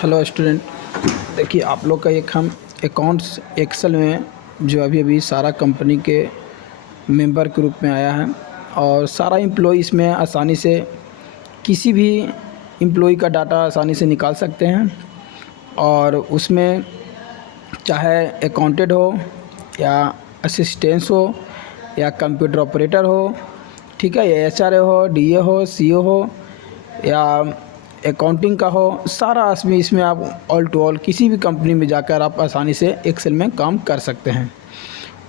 Hello student. देखिए आप लोग का एक हम अकाउंट्स एक्सेल में जो अभी सारा कंपनी के मेंबर के रूप में आया है और सारा एम्प्लॉय इसमें आसानी से किसी भी एम्प्लॉय का डाटा आसानी से निकाल सकते हैं। और उसमें चाहे अकाउंटेंट हो या असिस्टेंस हो या कंप्यूटर ऑपरेटर हो, ठीक है, या एचआर हो, डीए हो, सीओ हो या अकाउंटिंग का हो, सारा इसमें आप ऑल टू ऑल किसी भी कंपनी में जाकर आप आसानी से एक्सेल में काम कर सकते हैं।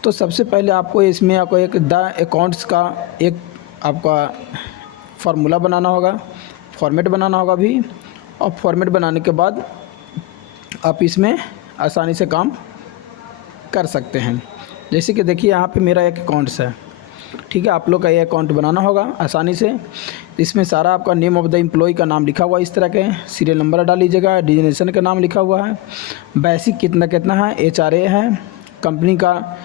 तो सबसे पहले आपको इसमें एक द अकाउंट्स का एक आपका फार्मूला बनाना होगा, फॉर्मेट बनाना होगा भी। और फॉर्मेट बनाने के बाद आप इसमें आसानी से काम कर सकते हैं। जैसे कि देखिए यहाँ पे मेरा एक अकाउंट्स है, ठीक है। आप लोग का ये अकाउंट बनाना होगा आसानी से। इसमें सारा आपका नेम ऑफ़ द एम्प्लॉय का नाम लिखा हुआ है, इस तरह के सीरियल नंबर डाल लीजिएगा, डिजिग्नेशन का नाम लिखा हुआ है, बेसिक कितना कितना है, एचआरए है, कंपनी का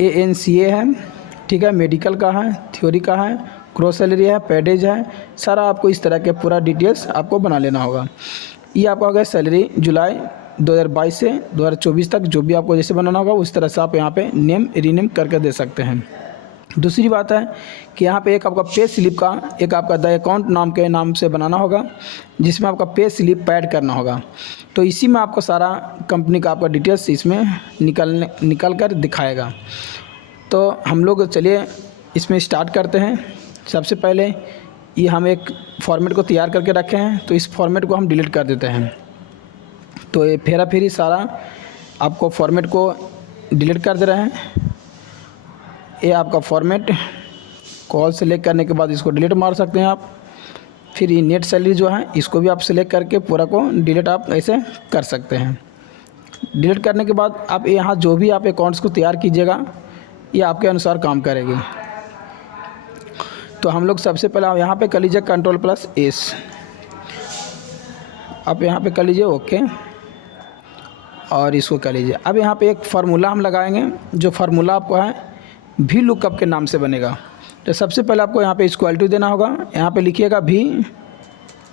एएनसीए है, ठीक है, मेडिकल का है, थ्योरी का है, क्रॉस सैलरी है, पैडेज है, सारा आपको इस तरह के पूरा डिटेल्स आपको बना लेना होगा। ये आपका हो गया सैलरी जुलाई 2022 से 2024 तक, जो भी आपको जैसे बनाना होगा उस तरह से आप यहाँ पे नेम रीनेम करके दे सकते हैं। दूसरी बात है कि यहाँ पे एक आपका पे स्लिप का एक आपका द अकाउंट नाम के नाम से बनाना होगा, जिसमें आपका पे स्लिप ऐड करना होगा। तो इसी में आपको सारा कंपनी का आपका डिटेल्स इसमें निकल कर दिखाएगा। तो हम लोग चलिए इसमें स्टार्ट करते हैं। सबसे पहले ये हम एक फॉर्मेट को तैयार करके रखे हैं, तो इस फॉर्मेट को हम डिलीट कर देते हैं। तो ये फेरा फेरी सारा आपको फॉर्मेट को डिलीट कर दे रहे हैं। ये आपका फॉर्मेट कॉल सेलेक्ट करने के बाद इसको डिलीट मार सकते हैं आप। फिर ये नेट सैलरी जो है इसको भी आप सेलेक्ट करके पूरा को डिलीट आप ऐसे कर सकते हैं। डिलीट करने के बाद आप यहाँ जो भी आप अकाउंट्स को तैयार कीजिएगा ये आपके अनुसार काम करेगी। तो हम लोग सबसे पहले आप यहाँ पे कर लीजिए Ctrl+S, आप यहाँ पे कर लीजिए ओके और इसको कर लीजिए। अब यहाँ पे एक फार्मूला हम लगाएंगे, जो फार्मूला आपको है भी लुकअप के नाम से बनेगा। तो सबसे पहले आपको यहाँ पे इक्वल टू देना होगा, यहाँ पे लिखिएगा भी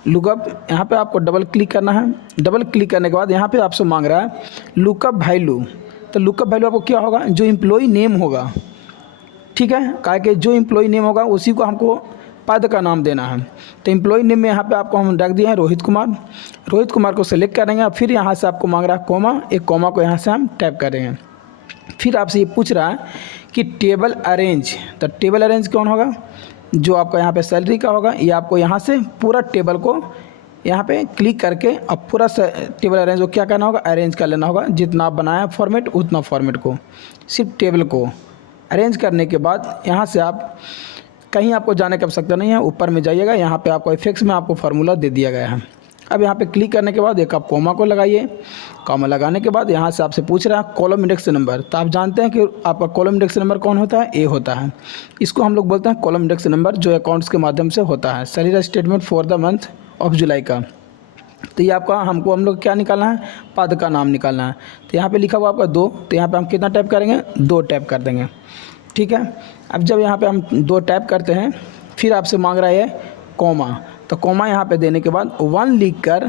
लुकअप। यहाँ पे आपको डबल क्लिक करना है। डबल क्लिक करने के बाद यहाँ पे आपसे मांग रहा है लुकअप वैल्यू। तो लुकअप वैल्यू आपको क्या होगा, जो एम्प्लॉय नेम होगा, ठीक है, कहा कि जो एम्प्लॉय नेम होगा उसी को हमको पद का नाम देना है। तो एम्प्लॉय नेम में यहाँ पे आपको हम रख दिए हैं रोहित कुमार। रोहित कुमार को सेलेक्ट करेंगे। फिर यहाँ से आपको मांग रहा है कोमा, एक कोमा को यहाँ से हम टैप करेंगे। फिर आपसे ये पूछ रहा है कि टेबल अरेंज। तो टेबल अरेंज कौन होगा, जो आपका यहाँ पे सैलरी का होगा। ये आपको यहाँ से पूरा टेबल को यहाँ पे क्लिक करके अब पूरा टेबल अरेंज को क्या करना होगा, अरेंज कर लेना होगा। जितना आप बनाया फॉर्मेट उतना फॉर्मेट को, सिर्फ टेबल को अरेंज करने के बाद यहाँ से आप कहीं आपको जाने की आवश्यकता नहीं है, ऊपर में जाइएगा। यहाँ पे आपको इफेक्ट्स में आपको फार्मूला दे दिया गया है। अब यहाँ पे क्लिक करने के बाद एक आप कोमा को लगाइए। कोमा लगाने के बाद यहाँ से आपसे पूछ रहा है कॉलम इंडेक्स नंबर। तो आप जानते हैं कि आपका कॉलम इंडेक्स नंबर कौन होता है, ए होता है। इसको हम लोग बोलते हैं कॉलम इंडेक्स नंबर, जो अकाउंट्स के माध्यम से होता है। Salary statement for the month of July का। तो ये आपका हम लोग क्या निकालना है, पद का नाम निकालना है। तो यहाँ पर लिखा हुआ आपका 2, तो यहाँ पर हम कितना टाइप करेंगे, 2 टाइप कर देंगे, ठीक है। अब जब यहाँ पे हम 2 टाइप करते हैं, फिर आपसे मांग रहा है कोमा। तो कोमा यहाँ पे देने के बाद 1 लिख कर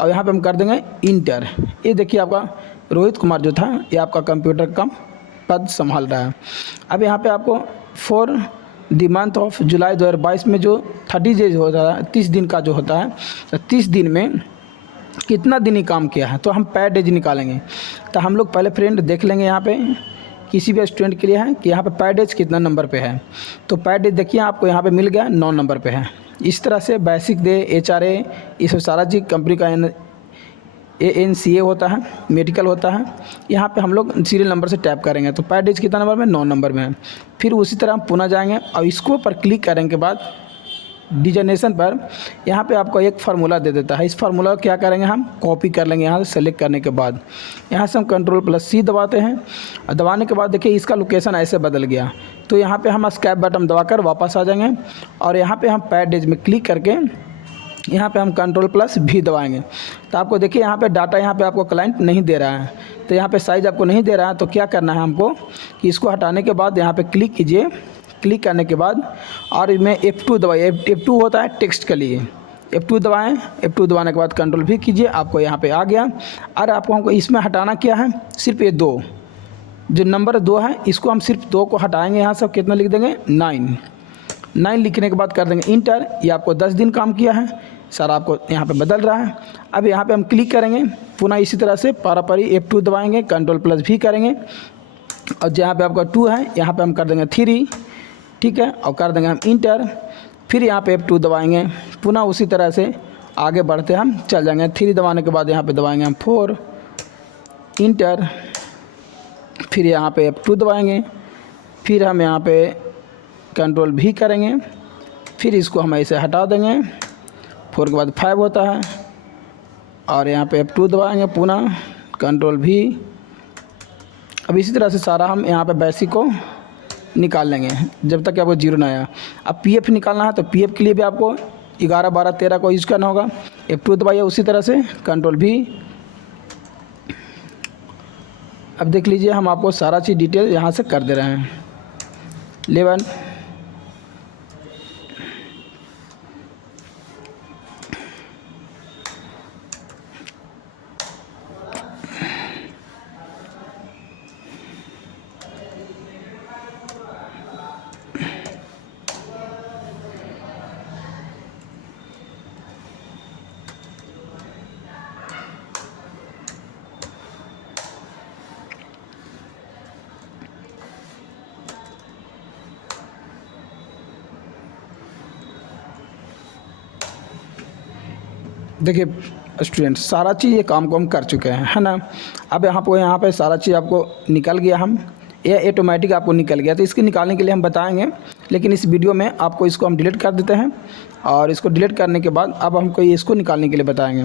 और यहाँ पे हम कर देंगे इंटर। ये देखिए आपका रोहित कुमार जो था ये आपका कंप्यूटर का पद संभाल रहा है। अब यहाँ पे आपको for the month of July 2022 में जो 30 डेज होता है, 30 दिन का जो होता है, तो 30 दिन में कितना दिन ही काम किया है, तो हम पर डेज निकालेंगे। तो हम लोग पहले फ्रेंड देख लेंगे यहाँ पे किसी भी स्टूडेंट के लिए है कि यहाँ पे पर डेज कितना नंबर पे है। तो पर डेज देखिए आपको यहाँ पे मिल गया 9 नंबर पे है। इस तरह से बेसिक डे, एचआरए, ये सब सारा चीज़ कंपनी का एएनसीए होता है, मेडिकल होता है। यहाँ पे हम लोग सीरियल नंबर से टैप करेंगे तो पर डेज कितना नंबर में, 9 नंबर में है। फिर उसी तरह हम पुनः जाएंगे और इसको पर क्लिक करने के बाद डिजिग्नेशन पर यहाँ पे आपको एक फार्मूला दे देता है। इस फार्मूला को क्या करेंगे, हम कॉपी कर लेंगे। यहाँ से सेलेक्ट करने के बाद यहाँ से हम Ctrl+C दबाते हैं और दबाने के बाद देखिए इसका लोकेशन ऐसे बदल गया। तो यहाँ पे हम एस्केप बटन दबाकर वापस आ जाएंगे और यहाँ पे हम पर डेज में क्लिक करके यहाँ पे हम Ctrl+V दबाएंगे। तो आपको देखिए यहाँ पे डाटा यहाँ पे आपको क्लाइंट नहीं दे रहा है, तो यहाँ पे साइज़ आपको नहीं दे रहा है। तो क्या करना है हमको कि इसको हटाने के बाद यहाँ पे क्लिक कीजिए। क्लिक करने के बाद और मैं F2 दबाइए। F2 होता है टेक्स्ट के लिए, F2 दबाएं, F2 दबाने के बाद कंट्रोल भी कीजिए, आपको यहाँ पे आ गया। और आपको हमको इसमें हटाना क्या है, सिर्फ ये 2 जो नंबर 2 है इसको हम सिर्फ 2 को हटाएंगे यहाँ से। कितना लिख देंगे 9 लिखने के बाद कर देंगे इंटर। ये आपको 10 दिन काम किया है सर, आपको यहाँ पे बदल रहा है। अब यहाँ पे हम क्लिक करेंगे पुनः इसी तरह से पारापारी F2 दबाएंगे, कंट्रोल प्लस भी करेंगे और जहाँ पे आपका 2 है यहाँ पे हम कर देंगे 3, ठीक है, और कर देंगे हम इंटर। फिर यहाँ पे F2 दबाएंगे, पुनः उसी तरह से आगे बढ़ते हम चल जाएंगे। 3 दबाने के बाद यहाँ पे दबाएंगे हम 4, इंटर। फिर यहाँ पे F2 दबाएंगे, फिर हम यहाँ पे कंट्रोल भी करेंगे, फिर इसको हम ऐसे हटा देंगे। 4 के बाद 5 होता है और यहाँ पे F2 दबाएंगे, पुनः कंट्रोल भी। अब इसी तरह से सारा हम यहाँ पे बेसिक को निकाल लेंगे जब तक आपको 0 ना आया। अब PF निकालना है तो PF के लिए भी आपको 11, 12, 13 को यूज़ करना होगा। F2 दबाइए उसी तरह से, कंट्रोल भी। अब देख लीजिए हम आपको सारा चीज़ डिटेल यहाँ से कर दे रहे हैं। 11, देखिए स्टूडेंट सारा चीज़ ये काम को हम कर चुके हैं, है ना। अब यहाँ पे सारा चीज़ आपको निकल गया, हम ये ऑटोमेटिक आपको निकल गया। तो इसके निकालने के लिए हम बताएंगे, लेकिन इस वीडियो में आपको इसको हम डिलीट कर देते हैं। और इसको डिलीट करने के बाद अब हमको इसको निकालने के लिए बताएंगे।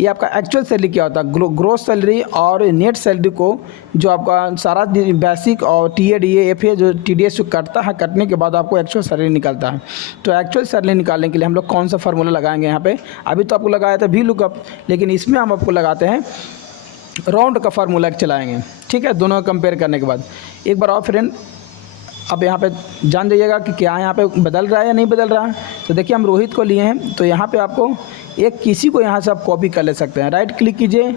ये आपका एक्चुअल सैलरी क्या होता है, ग्रोस सैलरी और नेट सैलरी को जो आपका सारा बेसिक और TA DA FA जो TDS जो कटता है, कटने के बाद आपको एक्चुअल सैलरी निकलता है। तो एक्चुअल सैलरी निकालने के लिए हम लोग कौन सा फार्मूला लगाएंगे यहाँ पे। अभी तो आपको लगाया था VLOOKUP, लेकिन इसमें हम आपको लगाते हैं राउंड का फार्मूला चलाएँगे, ठीक है। दोनों का कंपेयर करने के बाद एक बार और फ्रेंड अब यहाँ पे जान जाइएगा कि क्या यहाँ पे बदल रहा है या नहीं बदल रहा है। तो देखिए हम रोहित को लिए हैं, तो यहाँ पे आपको एक किसी को यहाँ से आप कॉपी कर ले सकते हैं। राइट क्लिक कीजिए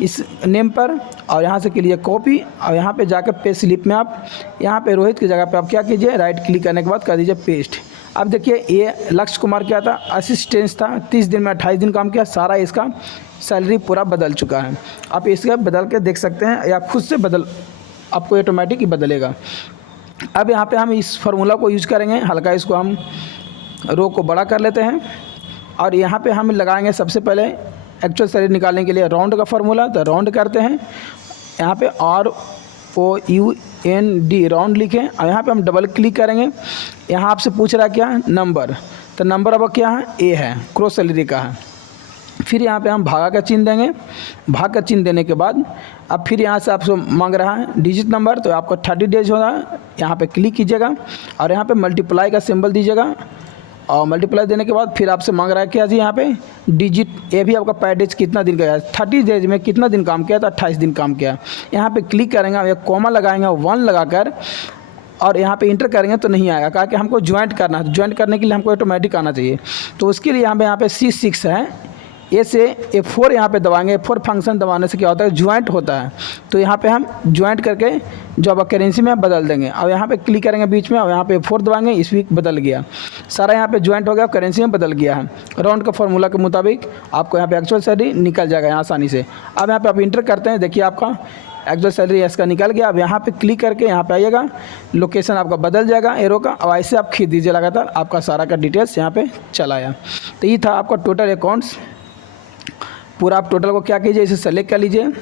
इस नेम पर और यहाँ से कीजिए कॉपी, और यहाँ पे जाकर पे स्लिप में आप यहाँ पे रोहित की जगह पे आप क्या कीजिए, राइट क्लिक करने के बाद कर दीजिए पेस्ट। अब देखिए ये लक्ष्य कुमार क्या था, असिस्टेंस था, 30 दिन में 28 दिन काम किया, सारा इसका सैलरी पूरा बदल चुका है। आप इसका बदल के देख सकते हैं या खुद से आपको ऑटोमेटिक ही बदलेगा। अब यहाँ पे हम इस फार्मूला को यूज़ करेंगे, हल्का इसको हम रो को बड़ा कर लेते हैं और यहाँ पे हम लगाएंगे सबसे पहले एक्चुअल सैलरी निकालने के लिए राउंड का फार्मूला। तो राउंड करते हैं, यहाँ पे ROUND राउंड लिखें और यहाँ पे हम डबल क्लिक करेंगे। यहाँ आपसे पूछ रहा है क्या, नंबर, तो नंबर अब क्या है, A है, ग्रोस सैलरी का है। फिर यहाँ पे हम भागा का चिन्ह देंगे, भाग का चिन्ह देने के बाद अब फिर यहाँ से आपसे मांग रहा है डिजिट नंबर, तो आपको 30 डेज होगा। यहाँ पे क्लिक कीजिएगा और यहाँ पे मल्टीप्लाई का सिंबल दीजिएगा और मल्टीप्लाई देने के बाद फिर आपसे मांग रहा है क्या जी, यहाँ पे डिजिट, ये भी आपका पर डेज कितना दिन का है, 30 डेज में कितना दिन काम किया, तो 28 दिन काम किया। यहाँ पे क्लिक करेंगे, एक कॉमा लगाएंगे 1 लगाकर और यहाँ पे इंटर करेंगे तो नहीं आएगा, कहा कि हमको ज्वाइंट करना है। ज्वाइंट करने के लिए हमको ऑटोमेटिक आना चाहिए, तो उसके लिए यहाँ पे C6 है, ए से F4 यहाँ पे दबाएंगे। F4 फंक्शन दबाने से क्या होता है, ज्वाइंट होता है। तो यहाँ पे हम ज्वाइंट करके जो अब करेंसी में बदल देंगे और यहाँ पे क्लिक करेंगे बीच में और यहाँ पे F4 दबाएंगे, इस वीक बदल गया, सारा यहाँ पे ज्वाइंट हो गया, करेंसी में बदल गया है। राउंड का फार्मूला के मुताबिक आपको यहाँ पे एक्चुअल सैलरी निकल जाएगा यहाँ आसानी से। अब यहाँ पे आप इंटर करते हैं, देखिए आपका एक्चुअल सैलरी इसका निकल गया। अब यहाँ पे क्लिक करके यहाँ पे आइएगा, लोकेशन आपका बदल जाएगा एरो का, और ऐसे आप खींच दीजिए लगातार, आपका सारा का डिटेल्स यहाँ पे चला आया। तो ये था आपका टोटल अकाउंट्स पूरा। आप टोटल को क्या कीजिए, इसे सेलेक्ट कर लीजिए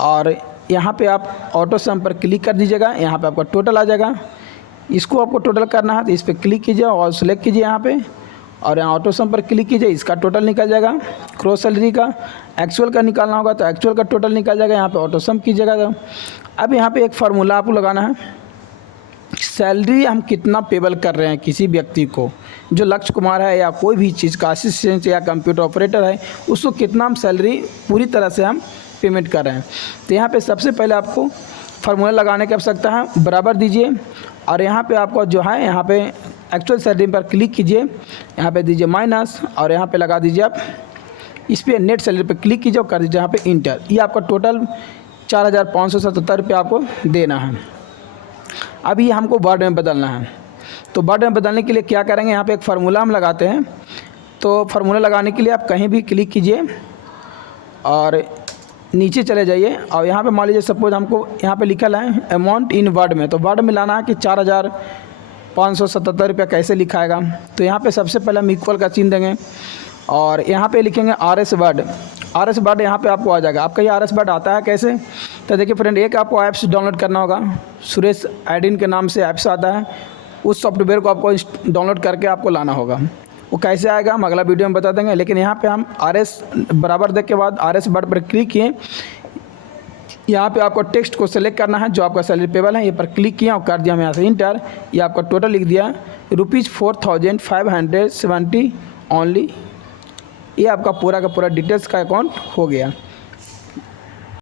और यहाँ पे आप ऑटो सम पर क्लिक कर दीजिएगा, यहाँ पे आपका टोटल आ जाएगा। इसको आपको टोटल करना है तो इस पर क्लिक कीजिए और सेलेक्ट कीजिए यहाँ पे, और यहाँ ऑटो सम पर क्लिक कीजिए, इसका टोटल निकल जाएगा। ग्रॉस सैलरी का एक्चुअल का निकालना होगा तो एक्चुअल का टोटल निकल जाएगा, यहाँ पे ऑटो सम कीजिएगा। तो अब यहाँ पे एक फार्मूला आपको लगाना है, सैलरी हम कितना पेबल कर रहे हैं किसी व्यक्ति को, जो लक्ष्य कुमार है या कोई भी चीज़ का असिस्टेंट या कंप्यूटर ऑपरेटर है, उसको कितना हम सैलरी पूरी तरह से हम पेमेंट कर रहे हैं। तो यहाँ पे सबसे पहले आपको फार्मूला लगाने की आवश्यकता है, बराबर दीजिए और यहाँ पे आपको जो है यहाँ पे एक्चुअल सैलरी पर क्लिक कीजिए, यहाँ पे दीजिए माइनस और यहाँ पे लगा दीजिए आप इस पर नेट सैलरी पर क्लिक कीजिए और कर दीजिए यहाँ पे इंटर। ये आपका टोटल 4,577 रुपये आपको देना है। अभी ये हमको वर्ड में बदलना है, तो वर्ड में बदलने के लिए क्या करेंगे, यहाँ पे एक फार्मूला हम लगाते हैं। तो फार्मूला लगाने के लिए आप कहीं भी क्लिक कीजिए और नीचे चले जाइए और यहाँ पे मान लीजिए सपोज हमको यहाँ पे लिखा है अमाउंट इन वर्ड में, तो वर्ड में लाना है कि 4,577 रुपया कैसे लिखाएगा। तो यहाँ पे सबसे पहले हम इक्वल का चिन्ह देंगे और यहाँ पे लिखेंगे RS वर्ड। RS वर्ड यहाँ पे आपको आ जाएगा। आपका ये RS वर्ड आता है कैसे, तो देखिए फ्रेंड, एक आपको ऐप्स डाउनलोड करना होगा, सुरेश एडिन के नाम से ऐप्स आता है, उस सॉफ्टवेयर को आपको डाउनलोड करके आपको लाना होगा। वो कैसे आएगा हम अगला वीडियो में बता देंगे, लेकिन यहाँ पे हम RS बराबर देख के बाद RS वर्ड पर क्लिक किए। यहाँ पे आपको टेक्स्ट को सेलेक्ट करना है जो आपका सैलरी पेबल है, ये पर क्लिक किया और कर दिया हम यहाँ से इंटर। ये आपका टोटल लिख दिया ₹4,570 ओनली। ये आपका पूरा का पूरा डिटेल्स का अकाउंट हो गया।